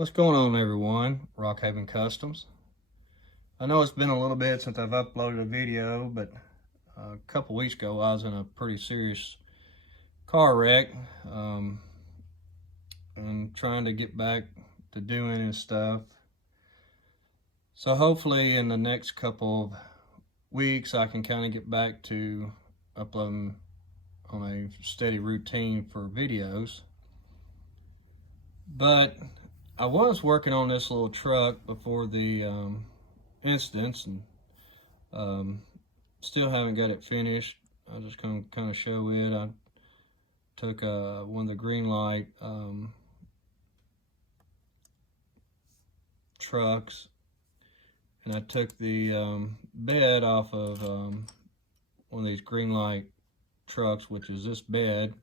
What's going on, everyone? Rockhaven Customs. I know it's been a little bit since I've uploaded a video, but a couple weeks ago I was in a pretty serious car wreck and trying to get back to doing and stuff. So hopefully in the next couple of weeks I can kind of get back to uploading on a steady routine for videos. But I was working on this little truck before the incidents, and still haven't got it finished. I'm just gonna kind of show it. I took one of the Greenlight trucks, and I took the bed off of one of these Greenlight trucks, which is this bed.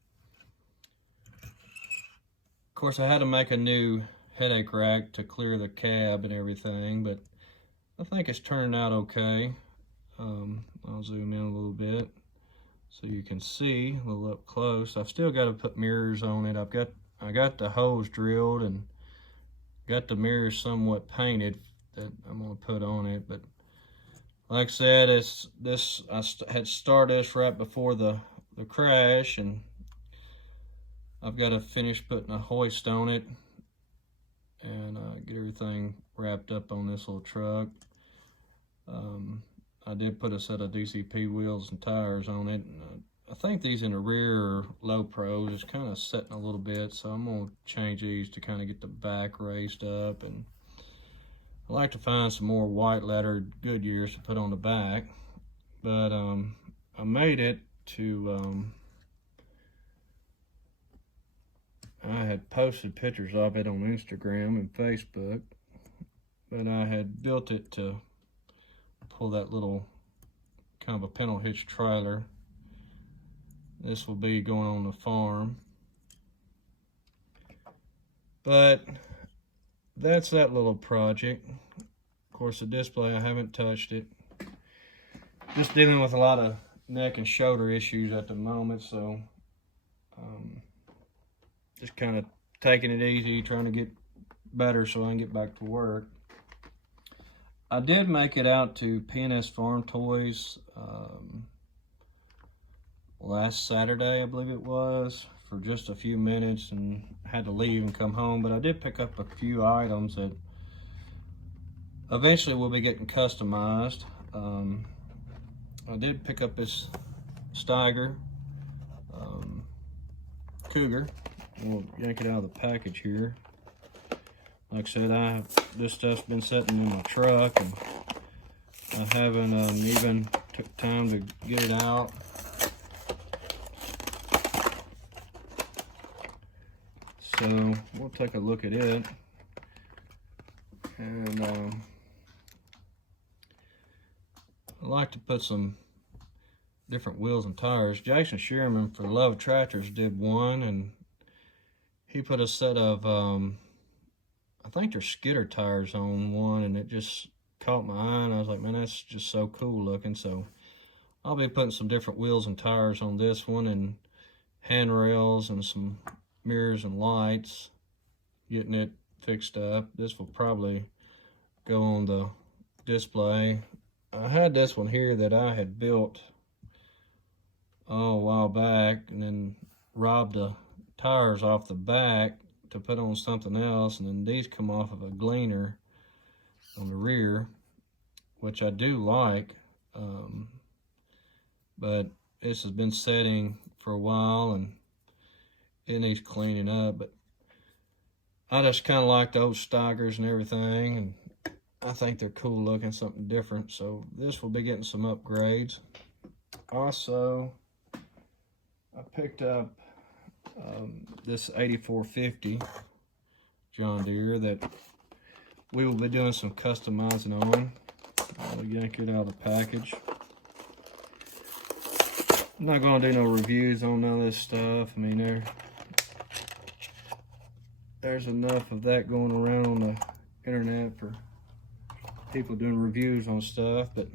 Of course, I had to make a new headache rack to clear the cab and everything, but I think it's turning out okay. I'll zoom in a little bit so you can see a little up close. I've still got to put mirrors on it. I got the holes drilled and got the mirrors somewhat painted that I'm gonna put on it. But like I said, I had started this right before the crash, and I've got to finish putting a hoist on it and get everything wrapped up on this little truck. I did put a set of DCP wheels and tires on it. And, I think these in the rear are low pros. It's kind of setting a little bit, so I'm going to change these to kind of get the back raised up. And I like to find some more white lettered Goodyears to put on the back. But I made it to, I had posted pictures of it on Instagram and Facebook, but I had built it to pull that little kind of a pintle hitch trailer. This will be going on the farm. But that's that little project. Of course, the display, I haven't touched it. Just dealing with a lot of neck and shoulder issues at the moment, so just kind of taking it easy, trying to get better so I can get back to work. I did make it out to P&S Farm Toys last Saturday, I believe it was, for just a few minutes, and had to leave and come home. But I did pick up a few items that eventually will be getting customized. I did pick up this Steiger Cougar. We'll yank it out of the package here. Like I said, this stuff's been sitting in my truck, and I haven't even took time to get it out. So we'll take a look at it. And I like to put some different wheels and tires. Jason Sherman for Love Tractors did one, and he put a set of I think they're skidder tires on one, and it just caught my eye, and I was like, man, that's just so cool looking. So I'll be putting some different wheels and tires on this one, and handrails and some mirrors and lights, getting it fixed up. This will probably go on the display. I had this one here that I had built a while back, and then robbed the tires off the back to put on something else, and then these come off of a Gleaner on the rear, which I do like, but this has been setting for a while and it needs cleaning up. But I just kind of like those Steigers and everything, and I think they're cool looking, something different. So this will be getting some upgrades. Also, I picked up this 8450 John Deere that we will be doing some customizing on. I'll yank it out of the package. I'm not going to do no reviews on none of this stuff. I mean, there's enough of that going around on the internet for people doing reviews on stuff, but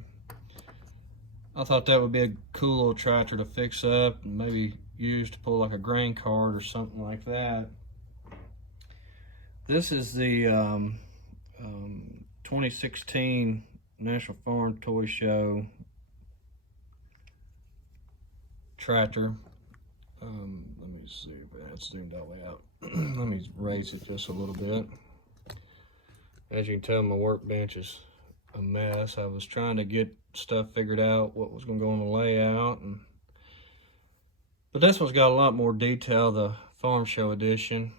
I thought that would be a cool little tractor to fix up and maybe use to pull like a grain cart or something like that. This is the 2016 National Farm Toy Show tractor. Let me see if that's zoomed all the way out. Let me raise it just a little bit. As you can tell, my workbench is a mess. I was trying to get stuff figured out, what was going to go on the layout, but this one's got a lot more detail, the Farm Show edition.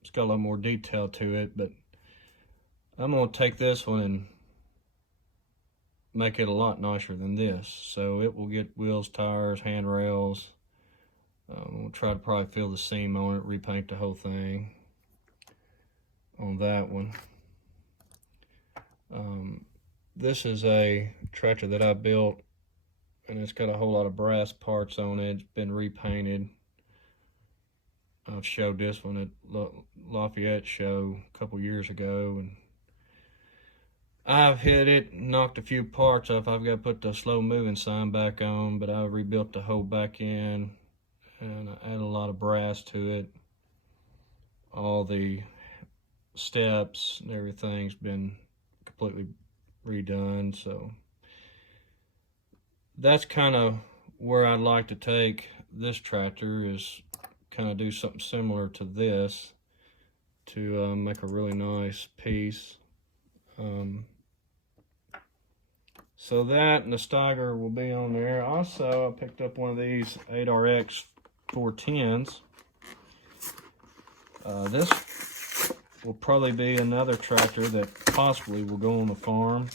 It's got a lot more detail to it, but I'm going to take this one and make it a lot nicer than this. So it will get wheels, tires, handrails. We'll try to probably fill the seam on it, repaint the whole thing on that one. This is a tractor that I built, and it's got a whole lot of brass parts on it. It's been repainted. I've showed this one at Lafayette show a couple years ago, and I've hit it, knocked a few parts off. I've got to put the slow moving sign back on, but I rebuilt the whole back end, and I added a lot of brass to it. All the steps and everything's been completely redone, so that's kind of where I'd like to take this tractor, is kind of do something similar to this to make a really nice piece. So that and the Steiger will be on there. Also, I picked up one of these 8RX 410s. This will probably be another tractor that possibly will go on the farm.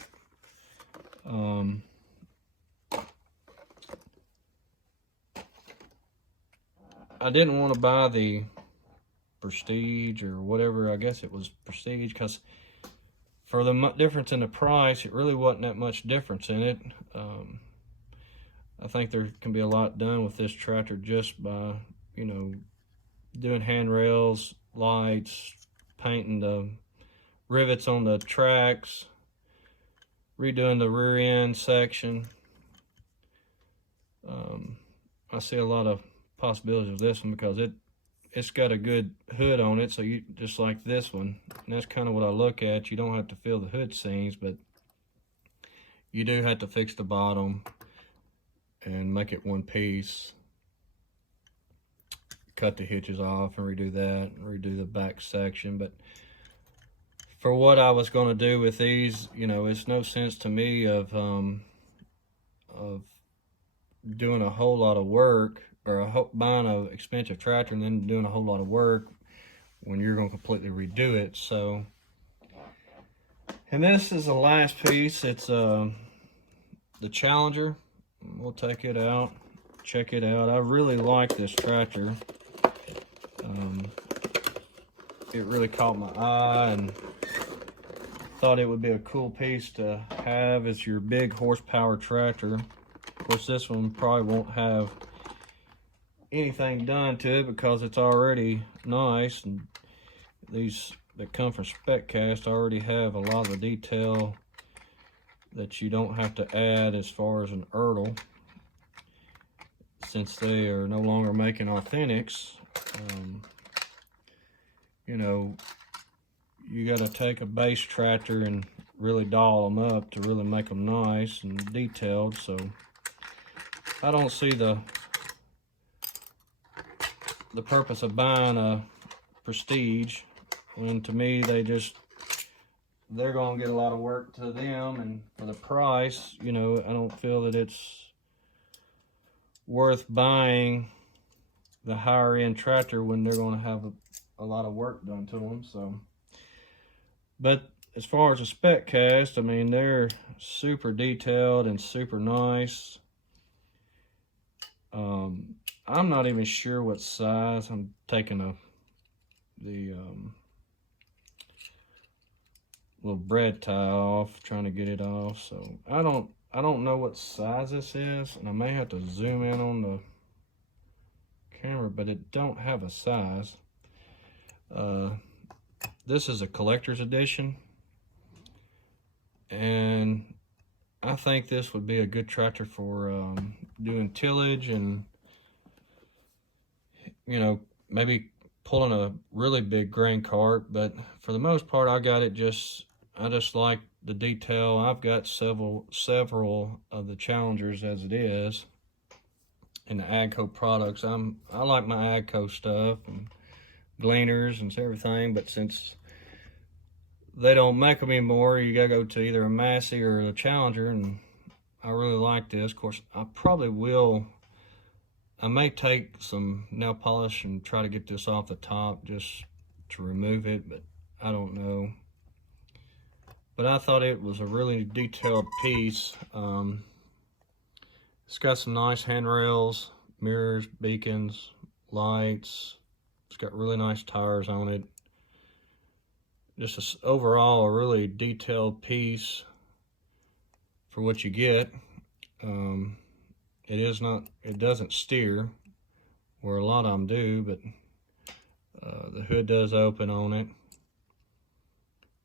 I didn't want to buy the Prestige or whatever, I guess it was Prestige, because for the difference in the price, it really wasn't that much difference in it. I think there can be a lot done with this tractor just by, you know, doing handrails, lights, painting the rivets on the tracks, redoing the rear end section. I see a lot of possibilities of this one because it's got a good hood on it, so you just like this one, and that's kind of what I look at. You don't have to fill the hood seams, but you do have to fix the bottom and make it one piece, cut the hitches off and redo that and redo the back section. But for what I was going to do with these, you know, it's no sense to me of doing a whole lot of work, or buying an expensive tractor and then doing a whole lot of work when you're going to completely redo it. So, and this is the last piece. It's the Challenger. We'll take it out, check it out. I really like this tractor. It really caught my eye and thought it would be a cool piece to have as your big horsepower tractor. Of course, this one probably won't have anything done to it because it's already nice, and these that come from SpecCast already have a lot of the detail that you don't have to add as far as an Ertl, since they are no longer making Authentics. You know, you got to take a base tractor and really doll them up to really make them nice and detailed. So I don't see the purpose of buying a Prestige, when to me they're going to get a lot of work to them, and for the price, you know, I don't feel that it's worth buying the higher end tractor when they're going to have a lot of work done to them. So, but as far as a SpecCast, I mean, they're super detailed and super nice. I'm not even sure what size. I'm taking the little bread tie off, trying to get it off. So I don't know what size this is, and I may have to zoom in on the camera, but it don't have a size. This is a collector's edition, and I think this would be a good tractor for doing tillage and, you know, maybe pulling a really big grain cart, but for the most part, I just like the detail. I've got several of the Challengers as it is in the AGCO products. I like my AGCO stuff and Gleaners and everything, but since they don't make them anymore, you gotta go to either a Massey or a Challenger, and I really like this. Of course, I may take some nail polish and try to get this off the top just to remove it, but I don't know. But I thought it was a really detailed piece. It's got some nice handrails, mirrors, beacons, lights. It's got really nice tires on it. Just overall a really detailed piece for what you get. It doesn't steer, where a lot of them do, but the hood does open on it,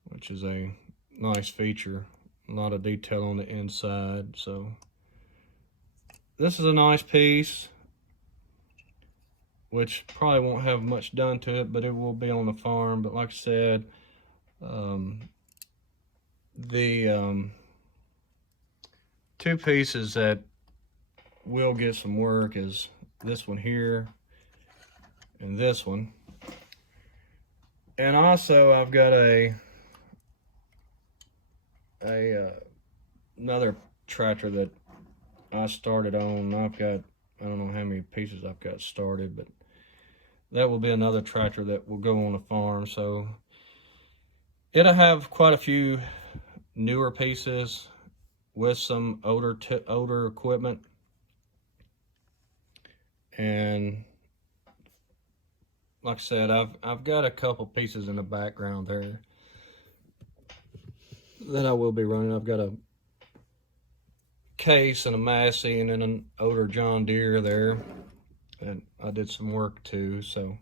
which is a nice feature. A lot of detail on the inside. So this is a nice piece, which probably won't have much done to it, but it will be on the farm. But like I said, the two pieces that will get some work is this one here and this one. And also I've got another tractor that I started on. I don't know how many pieces I've got started, but that will be another tractor that will go on the farm. So it'll have quite a few newer pieces with some older equipment. And like I said, I've got a couple pieces in the background there that I will be running. I've got a Case and a Massey and then an older John Deere there, and I did some work too. So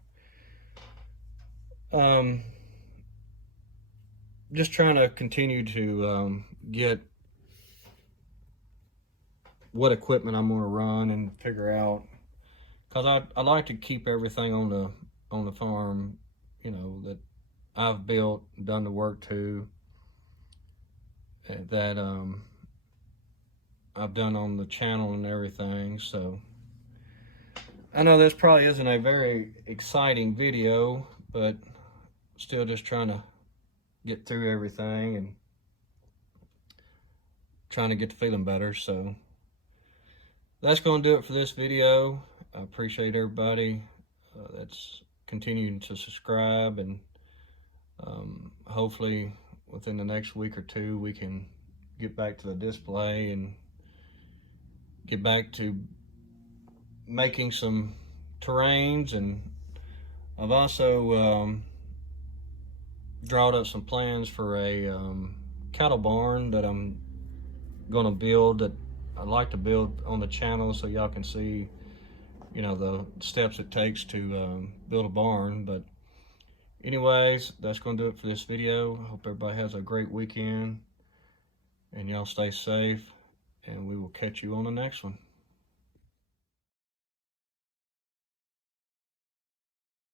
just trying to continue to get what equipment I'm going to run and figure out, because I like to keep everything on the farm, you know, that I've built, done the work to, that I've done on the channel and everything. So I know this probably isn't a very exciting video, but still just trying to get through everything and trying to get to feeling better. So that's going to do it for this video. I appreciate everybody that's continuing to subscribe, and hopefully within the next week or two we can get back to the display and get back to making some terrains. And I've also drawn up some plans for a cattle barn that I'm going to build, that I'd like to build on the channel, so y'all can see, you know, the steps it takes to build a barn. But anyways, that's going to do it for this video. I hope everybody has a great weekend, and y'all stay safe, and we will catch you on the next one.